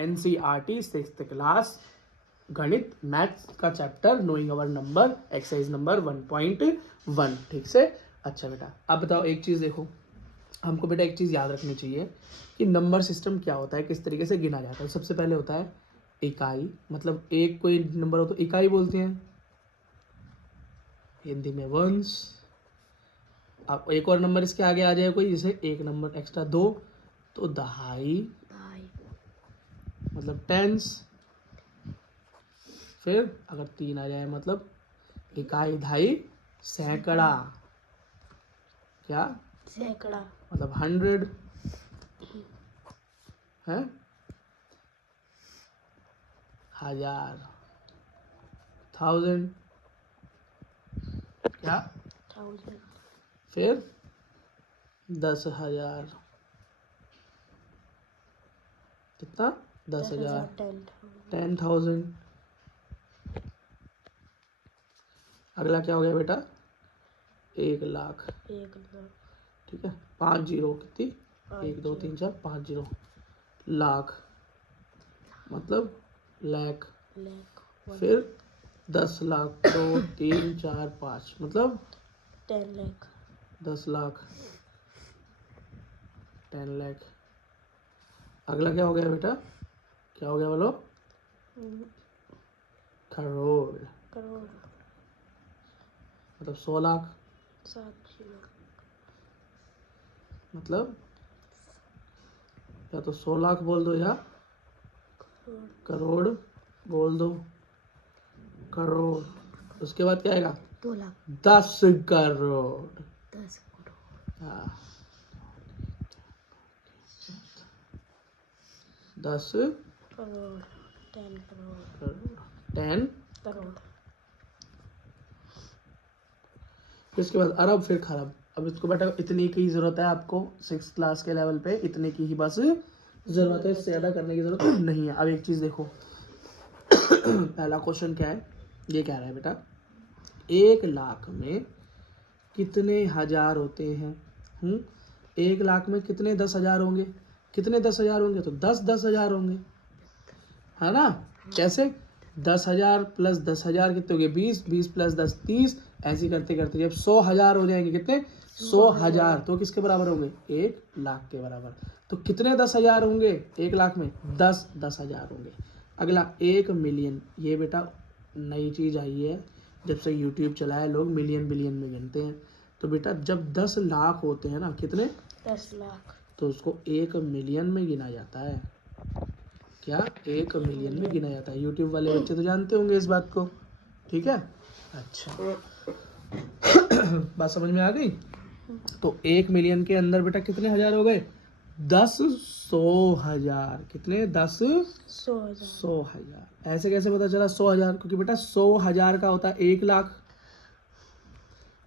NCERT 6th class गणित maths का chapter knowing our number exercise number 1.1। ठीक से। अच्छा बेटा अब बताओ एक चीज़ देखो, हमको बेटा एक चीज़ याद रखनी चाहिए कि नंबर सिस्टम क्या होता है, किस तरीके से गिना जाता है। सबसे पहले होता है इकाई, मतलब एक कोई नंबर हो तो इकाई बोलते हैं, हिंदी में वंस। अब एक और नंबर इसके आगे आ जाए कोई, जैसे एक नंबर एक्स्ट्रा 2 तो दहाई, मतलब टेंस। फिर अगर 3 आ जाए मतलब इकाई, ढाई, सैकड़ा। क्या? सैकड़ा। मतलब 100 है, 1000, 1000। क्या? 1000। फिर 10,000, कितना? 10,000, 10,000। अगला क्या हो गया बेटा? 1,00,000। 1,00,000। ठीक है, 5 जीरो, कितनी? 1 2 5 3 4 5 जीरो। लाख मतलब लैख। लाख। फिर 10 लाख, 2 3 4 5 मतलब 10 लाख। 10 लाख, 10 लाख। अगला क्या हो गया बेटा? क्या हो गया बोलो? करोड़। करोड़ मतलब 100 लाख, 7 लाख। मतलब या तो 100 लाख बोल दो या करोड़ बोल दो। करोड़। उसके बाद क्या आएगा? 2 लाख। 10 करोड़। 10 करोड़। हाँ, 10 करोड़। 10 करोड़। करोड़, 10 करोड़। फिर उसके बाद अरब, फिर खरब। अब इसको बेटा इतनी की जरूरत है आपको, 6th क्लास के लेवल पे इतने की ही बस जरूरत है, इससे ज़्यादा करने की जरूरत नहीं है। अब एक चीज़ देखो पहला क्वेश्चन क्या है, ये कह रहा है बेटा 1 लाख में कितने हजार होते हैं? 1 लाख में कितने 10,000 होंगे? कितने 10,000 होंगे? तो 10,000 होंगे, है ना? कैसे? 10,000 प्लस 10,000 कितने हो गए? 20, 20 प्लस 10 30, ऐसे करते करते जब 100,000 हो जाएंगे, कितने? 100,000 तो किसके बराबर होंगे? 1 लाख के बराबर। तो कितने 10,000 होंगे 1 लाख में? 10,000 होंगे। अगला 1 मिलियन, ये बेटा नई चीज़ आई है, जब से यूट्यूब चला है लोग मिलियन बिलियन में गिनते हैं। तो बेटा जब 10 लाख होते हैं ना, कितने? 10 लाख। तो उसको 1 मिलियन में गिना जाता है। क्या? 1 मिलियन में गिना जाता है। यूट्यूब वाले बच्चे तो जानते होंगे इस बात को। ठीक है, अच्छा बात समझ में आ गई? तो 1 मिलियन के अंदर बेटा कितने हजार हो गए? 10 100,000। कितने? 10 100,000। ऐसे कैसे पता चला 100,000? क्योंकि बेटा 100,000 का होता है 1 लाख,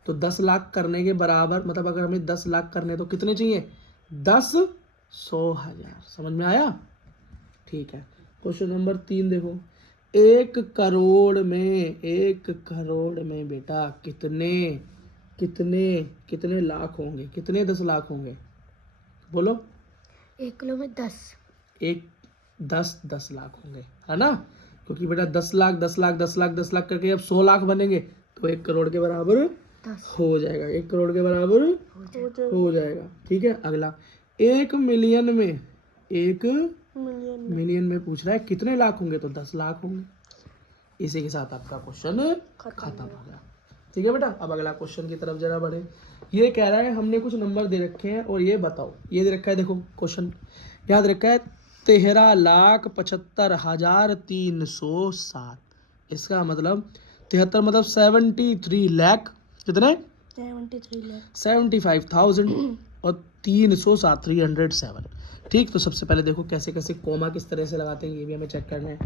तो 10 लाख करने के बराबर, मतलब अगर हमें 10 लाख करने तो कितने चाहिए? 10 100,000। समझ में आया? ठीक है, क्वेश्चन नंबर 3 देखो, 1 करोड़ में बेटा कितने कितने कितने लाख होंगे? कितने 10 लाख होंगे? बोलो। 1 किलो में 10। 10 लाख होंगे, है ना? क्योंकि बेटा 10 लाख 10 लाख 10 लाख 10 लाख करके जब 100 लाख बनेंगे तो 1 करोड़ के बराबर 10 हो जाएगा। 1 करोड़ के बराबर हो जाएगा। ठीक है, अगला 1 मिलियन में, 1 मिलियन में पूछ रहा है कितने लाख होंगे? तो 10 लाख होंगे। इसी के साथ आपका क्वेश्चन खत्म हो गया। ठीक है बेटा, अब अगला क्वेश्चन की तरफ जरा बढ़े। ये कह रहा है हमने कुछ नंबर दे रखे हैं और ये बताओ, ये दे रखा है, देखो क्वेश्चन याद रखा है 13,75,307। इसका मतलब 73 मतलब 73 लाख, कितने? 73 लाख 75,000 और 307 307। ठीक, तो सबसे पहले देखो कैसे कैसे कॉमा किस तरह से लगाते हैं, ये भी हमें चेक करना है।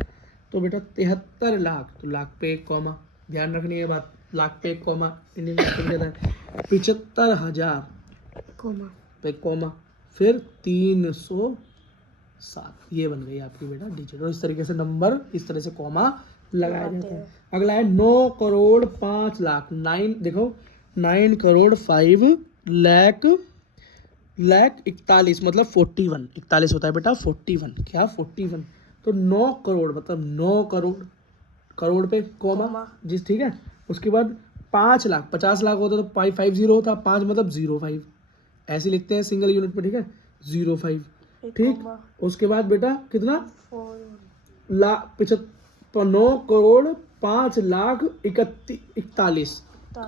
तो बेटा 73 लाख, तो लाख पे एक कॉमा, ध्यान रखनी है बात, लाख पे एक कॉमा, इंडियन में कहता है 75,000 कोमा पे कॉमा, फिर 307, ये बन गई आपकी बेटा डिजिट। और इस तरीके से नंबर इस तरह से कॉमा लगाया जाता है। अगला है 9 करोड़ 5 लाख, 9 देखो 9 करोड़ 5 लाख 41 मतलब 41, 41 होता है बेटा 41। क्या? 41। तो 9 करोड़ मतलब 9 करोड़, करोड़ पे कॉमा कॉमा। जिस ठीक है। उसके बाद 5 लाख, 50 लाख होता तो 50 होता, 5 मतलब 05 ऐसे लिखते हैं सिंगल यूनिट में, ठीक है 05 ठीक। उसके बाद बेटा कितना 4 लाख 9 करोड़ 5 लाख 41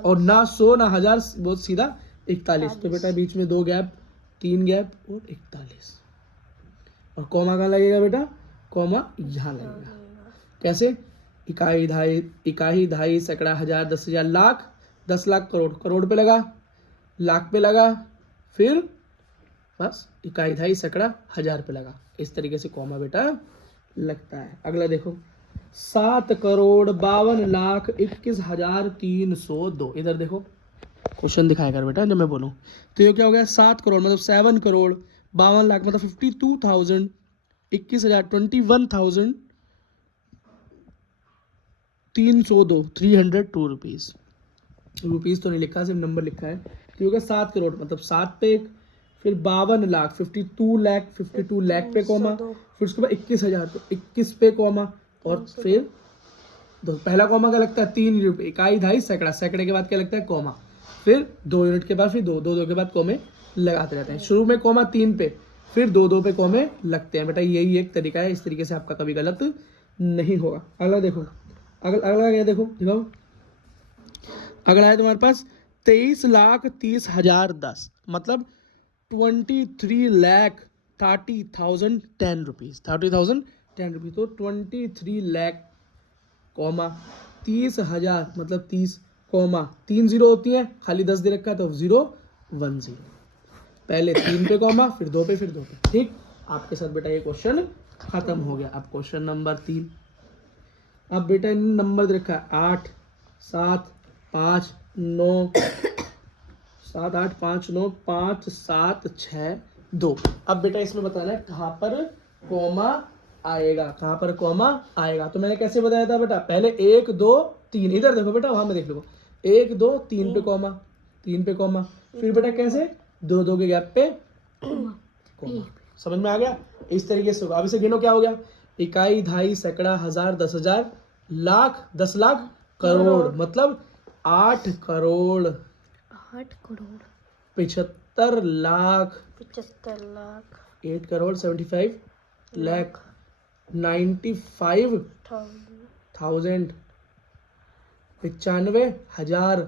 और ना 100 ना 1000 बहुत सीधा 41। तो बेटा बीच में 2 गैप 3 गैप और 41 और कॉमा कहाँ लगेगा बेटा, कॉमा यहाँ लगेगा। कैसे, इकाई ढाई सैकड़ा हजार 10,000 लाख, 10 लाख करोड़, करोड़ पे लगा, लाख पे लगा, फिर बस इकाई ढाई सैकड़ा हजार पे लगा। इस तरीके से कॉमा बेटा लगता है। अगला देखो 7 करोड़ 52 लाख 21,302। इधर देखो क्वेश्चन दिखाया कर बेटा जब मैं बोलूँ। तो ये क्या हो गया 7 करोड़ मतलब 7 करोड़ 52 लाख मतलब 52,000 21,000 21,302 302 रुपीज़। रुपीज़ तो नहीं लिखा, सिर्फ नंबर लिखा है। तो हो गया 7 करोड़ मतलब 7 पे एक, फिर 52 लाख 52 लाख पे कॉमा, फिर उसके बाद 21,000 तो 21 पे कॉमा और फिर पहला कॉमा क्या लगता है 3 रुपये, इकाई ढाई सैकड़ा, सैकड़े के बाद क्या लगता है कॉमा, फिर 2 यूनिट के बाद फिर 2 के बाद कॉमे लगाते रहते हैं। शुरू में कॉमा 3 पे, फिर 2 पे कॉमे लगते हैं बेटा, यही एक तरीका है। इस तरीके से आपका कभी गलत नहीं होगा। अगला देखो, अगला क्या देखो दिखाओ। अगला है तुम्हारे पास 23,30,010 मतलब 23,30,10 रुपीज़ 30,010 रुपीज़। तो 23 लाख कॉमा 30,000 मतलब 30 कॉमा 3 जीरो होती है, खाली 10 दे रखा है तो 010 पहले 3 पे कॉमा फिर 2 पे फिर 2 पे ठीक। आपके साथ बेटा ये क्वेश्चन खत्म हो गया। अब क्वेश्चन नंबर 3। अब बेटा इन नंबर दे रखा है 8 7 5 9 7 8 5 9 5 7 6 2। अब बेटा इसमें बताना है कहाँ पर कॉमा आएगा, कहाँ पर कॉमा आएगा। तो मैंने कैसे बताया था बेटा, पहले 1 2 3, इधर देखो बेटा वहां में देख लो 1 2 3 पे कॉमा, 3 पे कॉमा, फिर बेटा कैसे 2 के गैप पे कॉमा। समझ में आ गया। इस तरीके से होगा। अब इसे गिनो क्या हो गया, इकाई ढाई सैकड़ा हजार 10,000 लाख 10 लाख करोड़ मतलब 8 करोड़ 75 लाख 8 करोड़ 75 लाख 95,000 95,000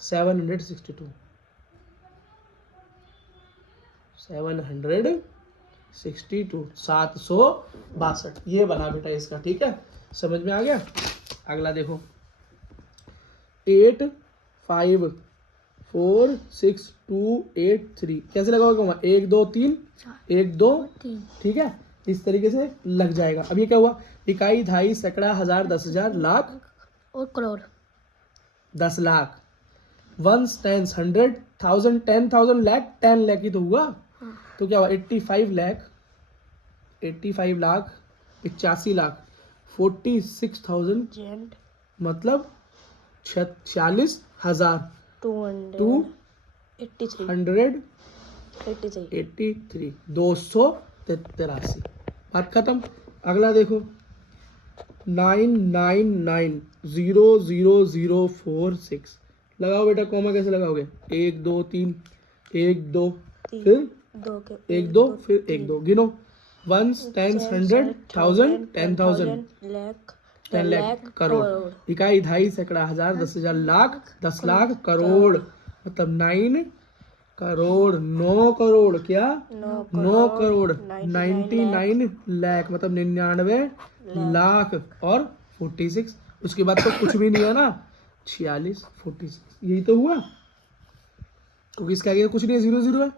762 762 ये बना बेटा इसका, ठीक है समझ में आ गया। अगला देखो 8 5 4 6 2 8 3 कैसे लगाओगे 1 2 3 1 2 ठीक है इस तरीके से लग जाएगा। अब ये क्या हुआ, इकाई ढाई सैकड़ा हजार 10,000 लाख और करोड़ 10 लाख 1 10 100 1000 10,000 लाख 10 लाख ही तो हुआ। तो क्या हुआ 85 लाख 85 लाख 46,000 मतलब 46,000 283 283 बात खत्म। अगला देखो 999,00046 लगाओ बेटा कॉमा कैसे लगाओगे 1 2 3 1 2 फिर 1 2 फिर 1 2 गिनो 1 10 100 1000 10,000 10 लाख करोड़ इकाई ढाई सैकड़ा हजार 10,000 लाख 10 लाख करोड़ मतलब 9 करोड़ 9 करोड़ क्या 9 करोड़ 99 लाख मतलब 99 लाख और 46। उसके बाद तो कुछ भी नहीं है ना 46 46 यही तो हुआ क्योंकि इसके आगे कुछ नहीं है 0 0 है,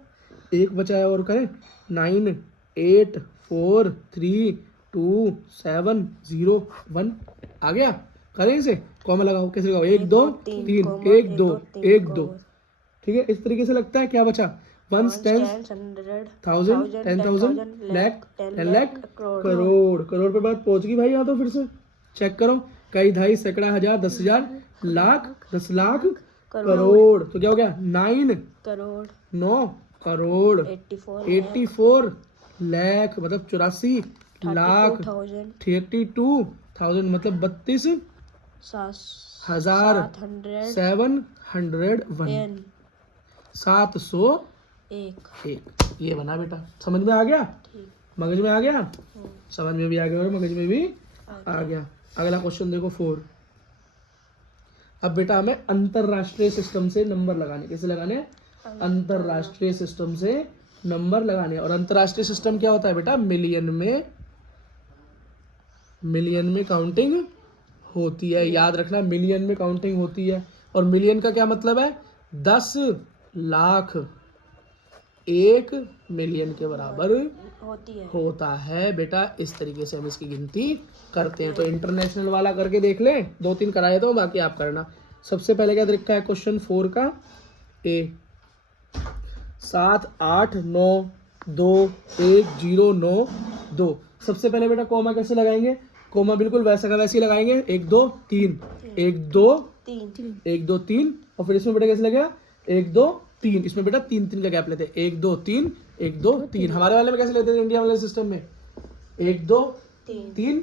एक बचा है और करें 9 8 4 3 2 7 0 1 आ गया। करें इसे कॉमा लगाओ कैसे लगाओ 1 2 3 1 2 1 2 ठीक है। इस तरीके से लगता है क्या बचा 1 10 1000 10,000 लाख 10 लाख करोड़ करोड़ पे बात पहुंच गई भाई। यहाँ तो फिर से चेक करो कई ढाई सैकड़ा हजार 10,000 लाख 10 लाख करोड़ तो क्या हो गया 9 करोड़ 9 करोड़ 84 लाख मतलब 84 लाख 32,000 मतलब 32,000 701 701 ये बना बेटा। समझ में आ गया? मगज में आ गया? समझ में भी आ गया और मगज में भी आ गया। अगला क्वेश्चन देखो 4। अब बेटा हमें अंतरराष्ट्रीय सिस्टम से नंबर लगाने। कैसे लगाने? अंतरराष्ट्रीय सिस्टम से नंबर लगाने। और अंतरराष्ट्रीय सिस्टम क्या होता है बेटा? मिलियन में काउंटिंग होती है। याद रखना, मिलियन में काउंटिंग होती है। और मिलियन का क्या मतलब है? 10 लाख 1 मिलियन के बराबर होता है बेटा। इस तरीके से हम इसकी गिनती करते हैं। तो इंटरनेशनल वाला करके देख ले, 2-3 कराए तो बाकी आप करना। सबसे पहले क्या तरीका है क्वेश्चन 4 का? ए 7 8 9 2 1 0 9 2। सबसे पहले बेटा कोमा कैसे लगाएंगे? कोमा बिल्कुल वैसा का वैसे ही लगाएंगे। 1 2 3 1 2 1 2 3। और फिर इसमें बेटा कैसे लगेगा? 1 2 3। इसमें बेटा 3 का गैप लेते हैं। 1 2 3 1 2 3। हमारे वाले में कैसे लेते थे इंडिया वाले सिस्टम में? 1 2 3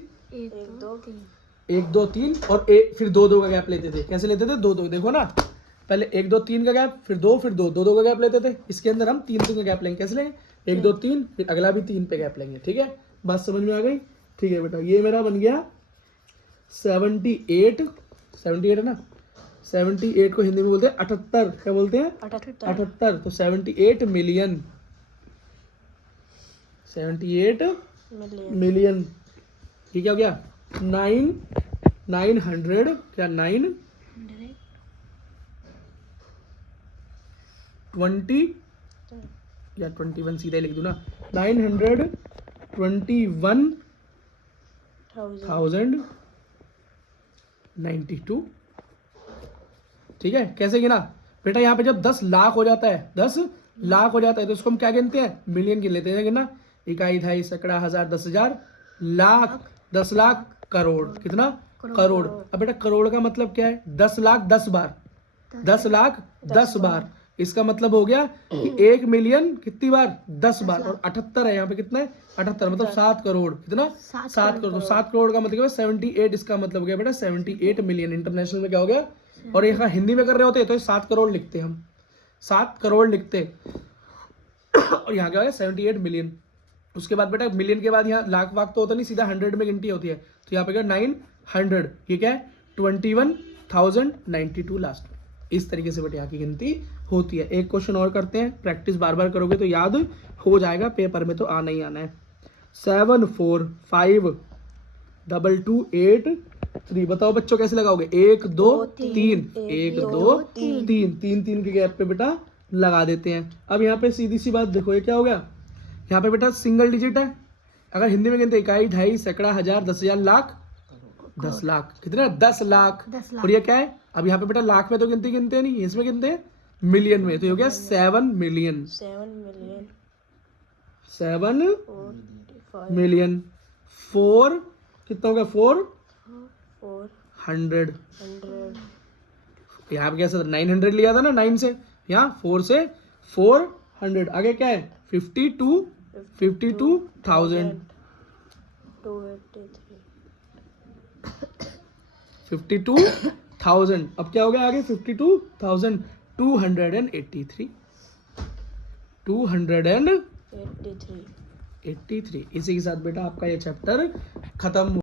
1 2 3 और फिर 2 का गैप लेते थे। कैसे लेते थे? 2 देखो ना, पहले 1 2 3 का गैप, फिर 2 फिर 2 का गैप लेते थे। इसके अंदर हम 3 का गैप लेंगे। कैसे लेंगे? 1 2 3 फिर अगला भी 3 पे गैप लेंगे। ठीक है, बात समझ में आ गई? ठीक है बेटा, ये मेरा बन गया 78 है ना। 78 को हिंदी में बोलते हैं 78। क्या बोलते हैं? 78। तो 78 मिलियन ये क्या हो गया? 900 क्या 920 या 21 सीधे लिख दूं ना। 921,092। ठीक है, कैसे गिना बेटा? यहाँ पे जब 10 लाख हो जाता है, 10 लाख हो जाता है तो उसको हम क्या गिनते हैं? मिलियन गिन लेते हैं। गिनना 1 2 सैकड़ा हजार 10,000 लाख 10 लाख करोड़। कितना? करोड़। अब बेटा करोड़ का मतलब क्या है? 10 लाख 10 बार। 10 लाख 10 बार। इसका मतलब हो गया कि 1 मिलियन कितनी बार? 10 बार। और 78 है यहाँ पे। कितना है? 78 मतलब 7 करोड़। कितना? 7 करोड़। तो 7 करोड़ का मतलब 78। इसका मतलब हो गया बेटा 78 मिलियन। इंटरनेशनल में क्या हो गया? और यहाँ हिंदी में कर रहे होते तो 7 करोड़ लिखते हम। 7 करोड़ लिखते और यहाँ क्या हो गया? 78 मिलियन। उसके बाद बेटा मिलियन के बाद यहाँ लाख वाख तो होता नहीं, सीधा 100 में गिनती होती है। तो यहाँ पे क्या 900। ये क्या है? 21,092 लास्ट। इस तरीके से बेटा यहाँ की गिनती होती है। एक क्वेश्चन और करते हैं, प्रैक्टिस बार बार करोगे तो याद हो जाएगा, पेपर में तो आना ही आना है। 7 4 5 2 2 8 3। बताओ बच्चों कैसे लगाओगे? 1 2 3 1 2 3 के गैप पे बेटा लगा देते हैं। अब यहाँ पे सीधी सी बात देखो, ये क्या हो गया? यहाँ पे बेटा सिंगल डिजिट है। अगर हिंदी में गिनते 1 2 सैकड़ा हजार 10,000 लाख 10 लाख। कितने? 10 लाख। और ये क्या है? अब यहाँ पे बेटा लाख में तो गिनते नहीं, इसमें गिनते हैं मिलियन में। तो ये हो गया 7 मिलियन। 7 मिलियन। 4 कितना हो गया? 400। यहाँ पे कैसा 900 लिया था ना 9 से, यहाँ 4 से 400। आगे क्या है? 52,000 52,000। अब क्या हो गया आगे? 52,283 283। इसी के साथ बेटा आपका ये चैप्टर खत्म।